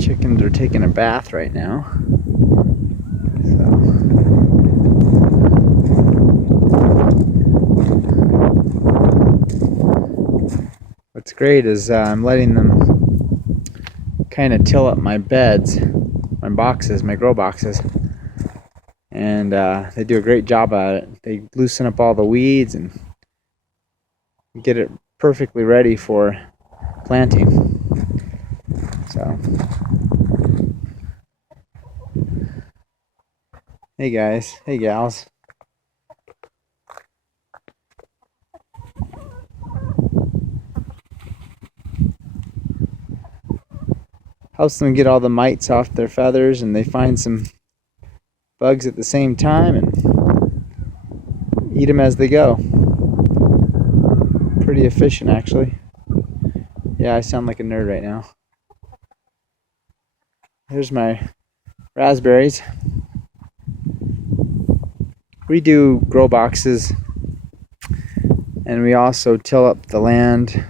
Chickens are taking a bath right now. So. What's great is I'm letting them kind of till up my beds, my boxes, my grow boxes. And they do a great job at it. They loosen up all the weeds and get it perfectly ready for planting. So, hey guys, hey gals. Helps them get all the mites off their feathers, and they find some bugs at the same time and eat them as they go. Pretty efficient, actually. Yeah, I sound like a nerd right now. Here's my raspberries. We do grow boxes, and we also till up the land.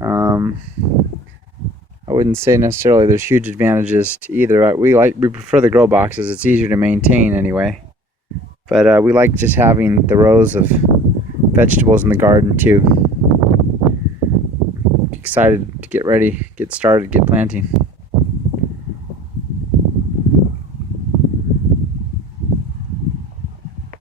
I wouldn't say necessarily there's huge advantages to either. We prefer the grow boxes. It's easier to maintain anyway. But we like just having the rows of vegetables in the garden too. Excited to get ready, get started, get planting.